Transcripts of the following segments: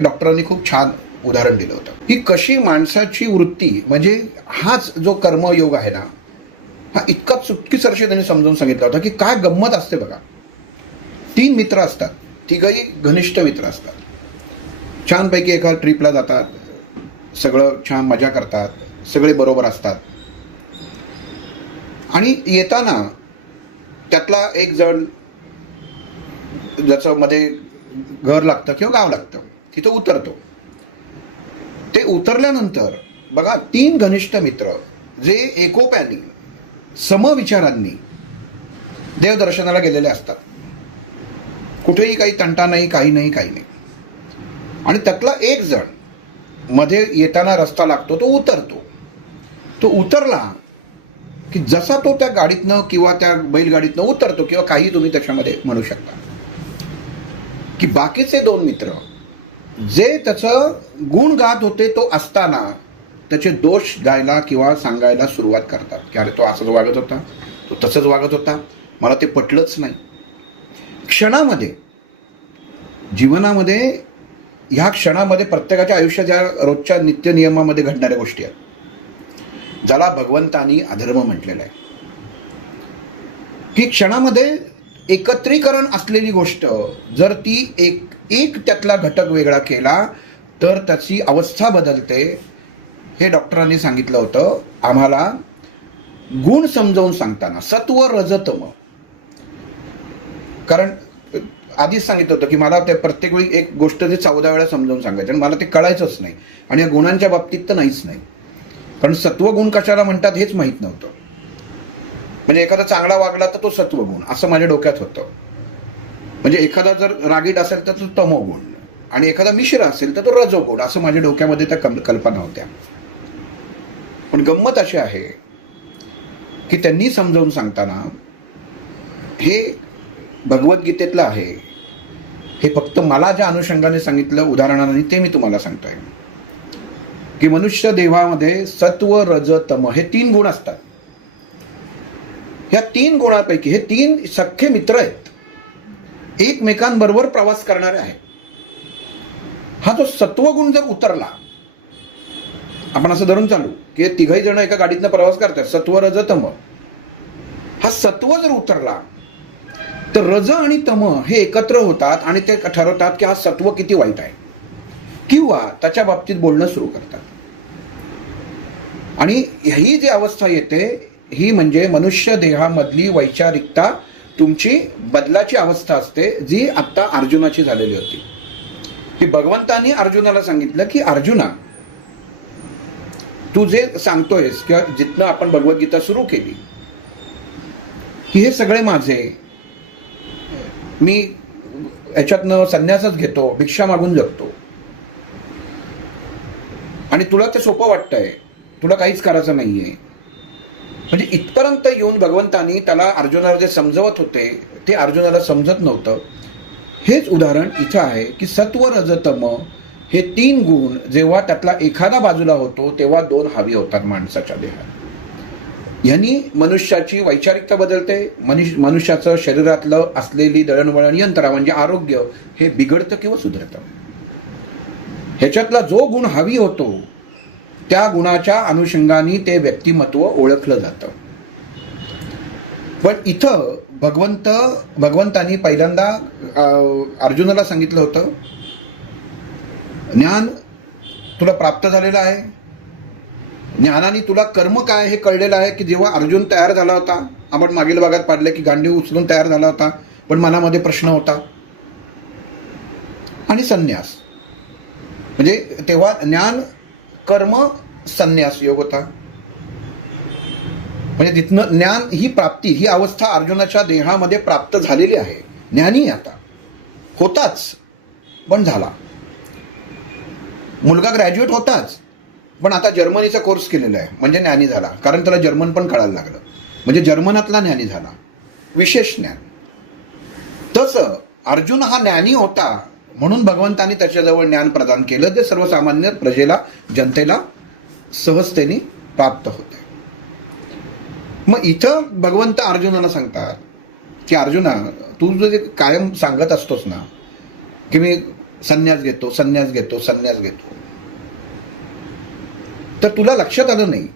डॉक्टरांनी खूप छान उदाहरण दिलं होतं की कशी माणसाची वृत्ती म्हणजे हाच जो कर्मयोग आहे ना, हा इतका चुटकीसरशी त्यांनी समजावून सांगितला होता की काय गंमत असते बघा. 3 मित्र असतात, तिघही घनिष्ठ मित्र असतात. छानपैकी एका ट्रिपला जातात, सगळं छान मजा करतात, सगळे बरोबर असतात. आणि येताना त्यातला एक जण, ज्याचं मध्ये घर लागतं किंवा गाव लागतं, तिथं उतरतो. ते उतरल्यानंतर बघा 3 घनिष्ठ मित्र जे एकोप्याने समविचारांनी देवदर्शनाला गेलेले असतात, कुठेही काही तंटा नाही, काही नाही, काही नाही. आणि त्यातला एक जण मध्ये येताना रस्ता लागतो, तो उतरतो. तो उतरला की जसा तो त्या गाडीतनं किंवा त्या बैलगाडीतनं उतरतो किंवा काही तुम्ही त्याच्यामध्ये म्हणू शकता, की बाकीचे 2 मित्र जे त्याचं गुण गात होते तो असताना त्याचे दोष गायला किंवा सांगायला सुरुवात करतात की अरे तो असंच वागत होता, तो तसंच वागत होता, मला ते पटलंच नाही. क्षणामध्ये, जीवनामध्ये, ह्या क्षणामध्ये प्रत्येकाच्या आयुष्याच्या रोजच्या नित्यनियमामध्ये घडणाऱ्या गोष्टी आहेत, ज्याला भगवंतानी अधर्म म्हटलेला आहे. की क्षणामध्ये एकत्रीकरण असलेली गोष्ट जर ती एक त्यातला घटक वेगळा केला तर त्याची अवस्था बदलते. हे डॉक्टरांनी सांगितलं होतं आम्हाला गुण समजावून सांगताना, सत्व रजतम. कारण आधीच सांगितलं होतं की मला ते प्रत्येक वेळी एक गोष्ट ते 14 वेळा समजावून सांगायचं आणि मला ते कळायचंच नाही. आणि या गुणांच्या बाबतीत तर नाहीच नाही, कारण सत्वगुण कशाला म्हणतात हेच माहीत नव्हतं. म्हणजे एखादा चांगला वागला तर तो सत्वगुण असं माझ्या डोक्यात होतं. म्हणजे एखादा जर रागीट असेल तर तो तमोगुण आणि एखादा मिश्र असेल तर तो रजोगुण, असं माझ्या डोक्यामध्ये त्या कल्पना होत्या. पण गंमत अशी आहे की त्यांनी समजावून सांगताना हे भगवद्गीतेतलं आहे, हे फक्त मला ज्या अनुषंगाने सांगितलं उदाहरणाने ते मी तुम्हाला सांगतोय की मनुष्य देहामध्ये सत्व रज तम हे 3 गुण असतात. ह्या 3 गुणांपैकी हे 3 सख्खे मित्र आहेत, एकमेकांबरोबर प्रवास करणारे आहेत. हा जो सत्वगुण जर उतरला, आपण असं धरून चालू की तिघही जण एका गाडीतनं प्रवास करतात, सत्व रज तम, हा सत्व जर उतरला तर रज आणि तम हे एकत्र होतात आणि ते ठरवतात की हा सत्व किती वाईट आहे, किंवा त्याच्या बाबतीत बोलणं सुरू करतात. आणि ही जी अवस्था येते ही म्हणजे मनुष्य देहामधली वैचारिकता तुमची बदलाची अवस्था असते, जी आत्ता अर्जुनाची झालेली होती. की भगवंतांनी अर्जुनाला सांगितलं की अर्जुना, तू जे सांगतोयस किंवा जिथनं आपण भगवद्गीता सुरू केली की हे सगळे माझे, मी याच्यातनं संन्यासच घेतो, भिक्षा मागून जगतो, आणि तुला ते सोपं वाटतंय, तुला काहीच करायचं नाहीये. म्हणजे इथपर्यंत येऊन भगवंतांनी त्याला अर्जुनाला जे समजवत होते ते अर्जुनाला समजत नव्हतं. हेच उदाहरण इथं आहे की सत्व रजतम हे 3 गुण जेव्हा त्यातला एखादा बाजूला होतो तेव्हा 2 हवी होतात माणसाच्या देहात. यांनी मनुष्याची वैचारिकता बदलते, मनुष्याचं शरीरातलं असलेली दळणवळण यंत्रणा म्हणजे आरोग्य हे बिघडतं किंवा सुधारतं. ह्याच्यातला जो गुण हवी होतो त्या गुणाच्या अनुषंगाने ते व्यक्तिमत्व ओळखलं जातं. पण इथं भगवंतांनी पहिल्यांदा अर्जुनाला सांगितलं होतं, ज्ञान तुला प्राप्त झालेलं आहे, ज्ञानाने तुला कर्म काय हे कळलेलं आहे. की जेव्हा अर्जुन तयार झाला होता, आपण मागील भागात पाडले की गांडीव उचलून तयार झाला होता, पण मनामध्ये प्रश्न होता. आणि संन्यास म्हणजे तेव्हा ज्ञान कर्म संन्यास योग होता. म्हणजे तिथनं ज्ञान ही प्राप्ती, ही अवस्था अर्जुनाच्या देहामध्ये प्राप्त झालेली आहे. ज्ञानी आता होताच पण झाला, मुलगा ग्रॅज्युएट होताच पण आता जर्मनीचा कोर्स केलेला आहे म्हणजे ज्ञानी झाला, कारण त्याला जर्मन पण कळायला लागलं, म्हणजे जर्मनातला ज्ञानी झाला, विशेष ज्ञान. तसं अर्जुन हा ज्ञानी होता म्हणून भगवंतांनी त्याच्याजवळ ज्ञान प्रदान केलं, जे सर्वसामान्य प्रजेला, जनतेला सहजतेने प्राप्त होते. मग इथं भगवंत अर्जुनाला सांगतात की अर्जुना, तू जे कायम सांगत असतोस ना की मी संन्यास घेतो, संन्यास घेतो, संन्यास घेतो. तर तुला लक्षात आलं नाही,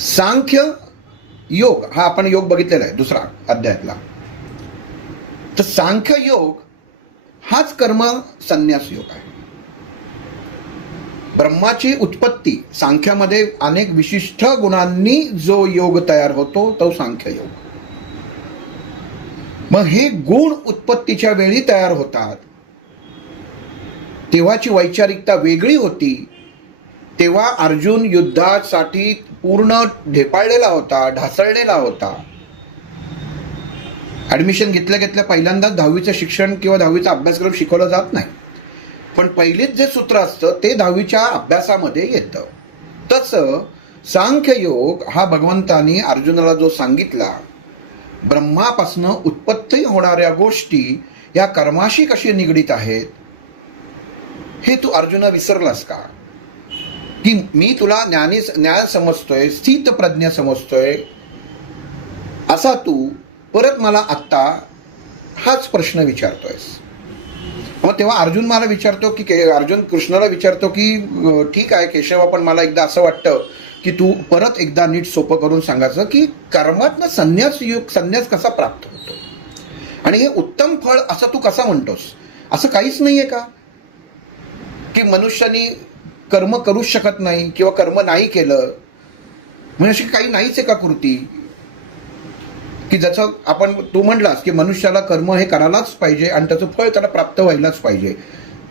सांख्य योग हा आपण योग बघितलेला आहे दुसरा अध्यायातला. तर सांख्य योग हाच कर्म संन्यास योग आहे. ब्रह्माची उत्पत्ती सांख्यामध्ये अनेक विशिष्ट गुणांनी जो योग तयार होतो तो सांख्य योग. मग हे गुण उत्पत्तीच्या वेळी तयार होतात, तेव्हाची वैचारिकता वेगळी होती. तेव्हा अर्जुन युद्धासाठी पूर्ण ढेपाळलेला होता, ढासळलेला होता. ऍडमिशन घेतल्या घेतल्या पहिल्यांदाच 10वीचं शिक्षण किंवा 10वीचा अभ्यासक्रम शिकवला जात नाही, पण पहिलीच जे सूत्र असतं ते 10वीच्या अभ्यासामध्ये येतं. तसं सांख्ययोग हा भगवंतानी अर्जुनाला जो सांगितला, ब्रह्मापासनं उत्पत्ती होणाऱ्या गोष्टी या कर्माशी कशी निगडीत आहेत, हे तू अर्जुना विसरलास का? की मी तुला न्याय समजतोय, स्थित प्रज्ञा समजतोय, असा तू परत मला आत्ता हाच प्रश्न विचारतोयस. मग तेव्हा अर्जुन मला विचारतो की अर्जुन कृष्णाला विचारतो की ठीक आहे केशवा, पण मला एकदा असं वाटतं की तू परत एकदा नीट सोपं करून सांगायचं की कर्मातनं संन्यास कसा प्राप्त होतो आणि हे उत्तम फळ असं तू कसा म्हणतोस? असं काहीच नाहीये का की मनुष्याने कर्म करूच शकत नाही किंवा कर्म नाही केलं म्हणजे अशी काही नाहीच आहे का कृती की ज्याचं आपण तू म्हणलास की मनुष्याला कर्म हे करायलाच पाहिजे आणि त्याचं फळ त्याला प्राप्त व्हायलाच पाहिजे.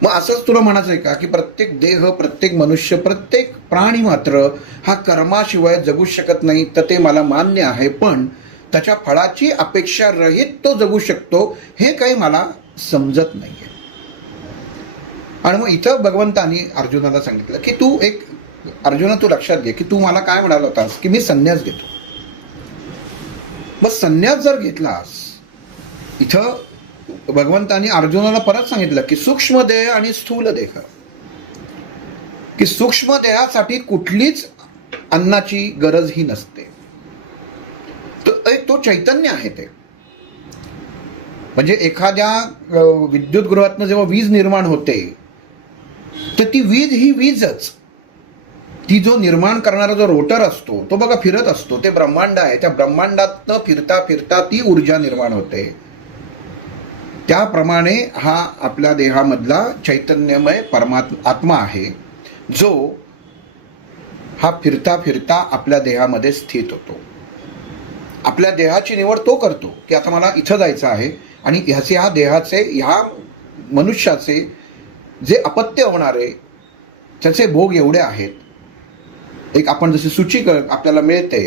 मग असंच तुला म्हणायचं आहे का की प्रत्येक देह, प्रत्येक मनुष्य, प्रत्येक प्राणी मात्र हा कर्माशिवाय जगू शकत नाही? तर ते मला मान्य आहे, पण त्याच्या फळाची अपेक्षा रहित तो जगू शकतो हे काही मला समजत नाही आहे. आणि मग इथं भगवंतानी अर्जुनाला सांगितलं की तू अर्जुना तू लक्षात घे की तू मला काय म्हणाला होतास की मी संन्यास घेतो. मग संन्यास जर घेतलास, इथं भगवंतानी अर्जुनाला परत सांगितलं की सूक्ष्म देह आणि स्थूल देह, की सूक्ष्म देहासाठी कुठलीच अन्नाची गरज ही नसते. तो चैतन्य आहे. ते म्हणजे एखाद्या विद्युत गृहातनं जेव्हा वीज निर्माण होते तर ती वीज ही वीजच, ती जो निर्माण करणारा जो रोटर असतो तो बघा फिरत असतो, ते ब्रह्मांड आहे, त्या ब्रह्मांडातनं फिरता फिरता ती ऊर्जा निर्माण होते. त्याप्रमाणे हा आपल्या देहामधला चैतन्यमय आत्मा आहे जो हा फिरता फिरता आपल्या देहामध्ये स्थित होतो. आपल्या देहाची निवड तो करतो की आता मला इथं जायचं आहे आणि ह्या देहाचे, ह्या मनुष्याचे जे अपत्य होणारे त्याचे भोग एवढे आहेत. एक आपण जशी सूची आपल्याला मिळते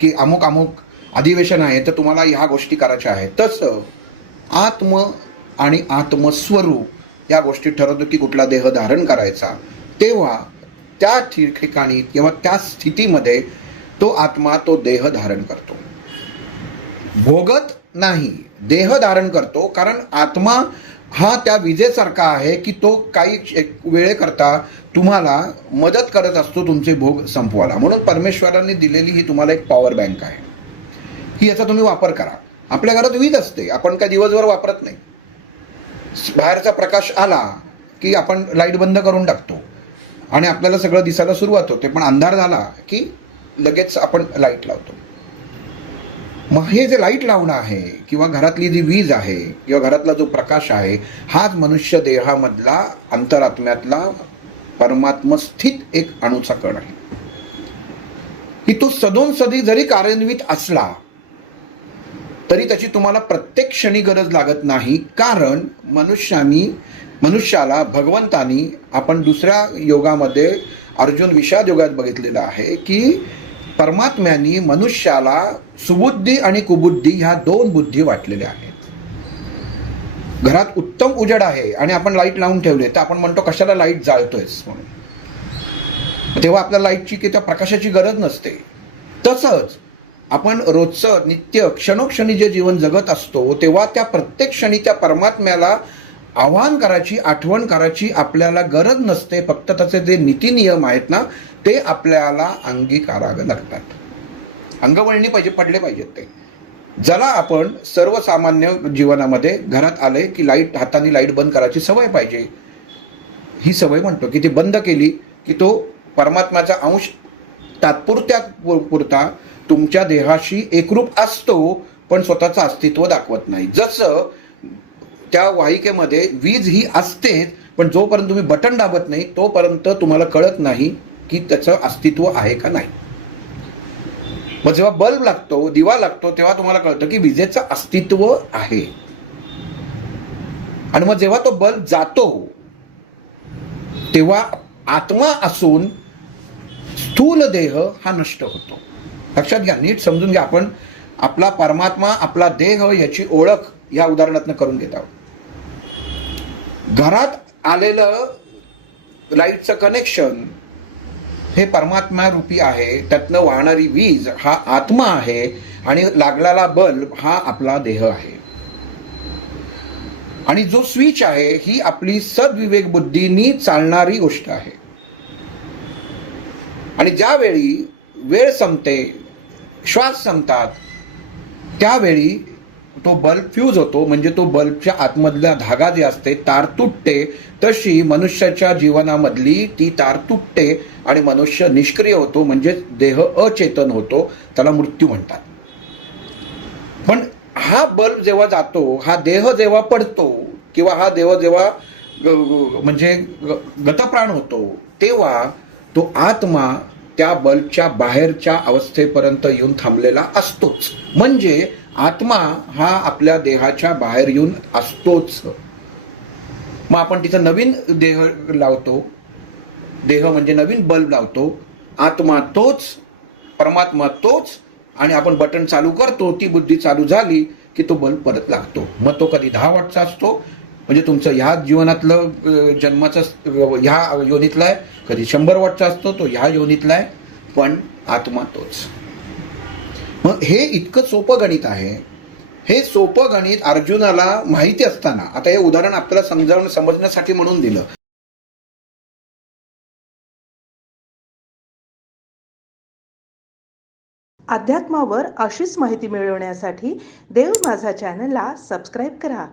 की अमुक अमुक अधिवेशन आहे तर तुम्हाला ह्या गोष्टी करायच्या आहेत, तसं आत्म आणि आत्मस्वरूप या गोष्टी ठरवतो की कुठला देह धारण करायचा. तेव्हा त्या ठिकाणी किंवा त्या स्थितीमध्ये तो आत्मा तो देह धारण करतो, भोगत नाही, देह धारण करतो. कारण आत्मा हा त्या विजेसारखा आहे की तो काही एक वेळेकरता तुम्हाला मदत करत असतो तुमचे भोग संपवायला. म्हणून परमेश्वरांनी दिलेली ही तुम्हाला एक पॉवर बँक आहे की याचा तुम्ही वापर करा. आपल्या घरात वीज असते, आपण काय दिवसभर वापरत नाही. बाहेरचा प्रकाश आला की आपण लाईट बंद करून टाकतो आणि आपल्याला सगळं दिसायला सुरुवात होते, पण अंधार झाला की लगेच आपण लाईट लावतो. मग हे जे लाईट लावणं आहे किंवा घरातली जी वीज आहे किंवा घरातला जो प्रकाश आहे, हाच मनुष्य देहामधला अंतरात्म्यातला परमात्मस्थित एक अणुचा कण आहे की तो सदोन सदी जरी कार्यान्वित असला तरी त्याची तुम्हाला प्रत्येक क्षणी गरज लागत नाही. कारण मनुष्याला भगवंतानी, आपण दुसऱ्या योगामध्ये अर्जुन विषाद योगात बघितलेलं आहे की परमात्म्यांनी मनुष्याला सुबुद्धी आणि कुबुद्धी ह्या 2 बुद्धी वाटलेल्या आहेत. घरात उत्तम उजेड आहे आणि आपण लाईट लावून ठेवले तर आपण म्हणतो कशाला लाईट जाळतोयस म्हणून, तेव्हा आपल्या लाईटची की त्या प्रकाशाची गरज नसते. तसंच आपण रोजचं नित्य क्षणोक्षणी जे जीवन जगत असतो तेव्हा त्या प्रत्येक क्षणी त्या परमात्म्याला आवाहन करायची, आठवण करायची आपल्याला गरज नसते. फक्त त्याचे जे नीतिनियम आहेत ना ते आपल्याला अंगीकारावे लागतात. अंगवळणी पडले पाहिजेत ते. ज्याला आपण सर्वसामान्य जीवनामध्ये घरात आले की लाईट हाताने लाईट बंद करायची सवय पाहिजे, ही सवय म्हणतो की ती बंद केली की तो परमात्म्याचा अंश तात्पुरत्या पुरता तुमच्या देहाशी एकरूप असतो, पण स्वतःचं अस्तित्व दाखवत नाही. जसं त्या वाहिकेमध्ये वीज ही असतेच, पण जोपर्यंत तुम्ही बटन दाबत नाही तोपर्यंत तुम्हाला कळत नाही की त्याचं अस्तित्व आहे का नाही. मग जेव्हा बल्ब लागतो, दिवा लागतो, तेव्हा तुम्हाला कळतं की विजेचं अस्तित्व आहे. आणि मग जेव्हा तो बल्ब जातो तेव्हा आत्मा असून स्थूल देह हा नष्ट होतो. लक्षात घ्या, नीट समजून घ्या. आपण आपला परमात्मा, आपला देह याची ओळख या उदाहरणातून करून घेत आहोत. घरात आलेलं लाईटचं कनेक्शन हे परमात्मा रूपी आहे, त्यातनं वाहणारी वीज हा आत्मा आहे, आणि लागलेला बल्ब हा आपला देह आहे. आणि जो स्विच आहे ही आपली सद्विवेक बुद्धीनी चालणारी गोष्ट आहे. आणि ज्यावेळी वेळ संपते, श्वास संपतात, त्यावेळी तो बल्ब फ्यूज होतो, म्हणजे तो बल्बच्या आतमधला धागा जे असते तार तुटते. तशी मनुष्याच्या जीवनामधली ती तार तुटते आणि मनुष्य निष्क्रिय होतो, म्हणजे देह अचेतन होतो, त्याला मृत्यू म्हणतात. पण हा बल्ब जेव्हा जातो, हा देह जेव्हा पडतो, किंवा हा देह जेव्हा म्हणजे गतप्राण होतो, तेव्हा तो आत्मा त्या बल्बच्या बाहेरच्या अवस्थेपर्यंत येऊन थांबलेला असतोच. म्हणजे आत्मा हा आपल्या देहाच्या बाहेर येऊन असतोच. मग आपण तिथं नवीन देह लावतो, देह म्हणजे नवीन बल्ब लावतो. आत्मा तोच, परमात्मा तोच, आणि आपण बटन चालू करतो, ती बुद्धी चालू झाली की तो बल्ब परत लागतो. मग तो कधी 10 वॉटचा असतो, म्हणजे तुमचं ह्या जीवनातलं जन्माचं ह्या योनीतला आहे, कधी 100 वॉटचा असतो, तो ह्या योनीतला आहे, पण आत्मा तोच. मग हे इतकं सोपं गणित आहे. हे सोपं गणित अर्जुनाला माहिती असताना, आता हे उदाहरण आपल्याला समजण्यासाठी म्हणून दिलं. अध्यात्मावर अशीच माहिती मिळवण्यासाठी देव माझा चॅनलला सबस्क्राईब करा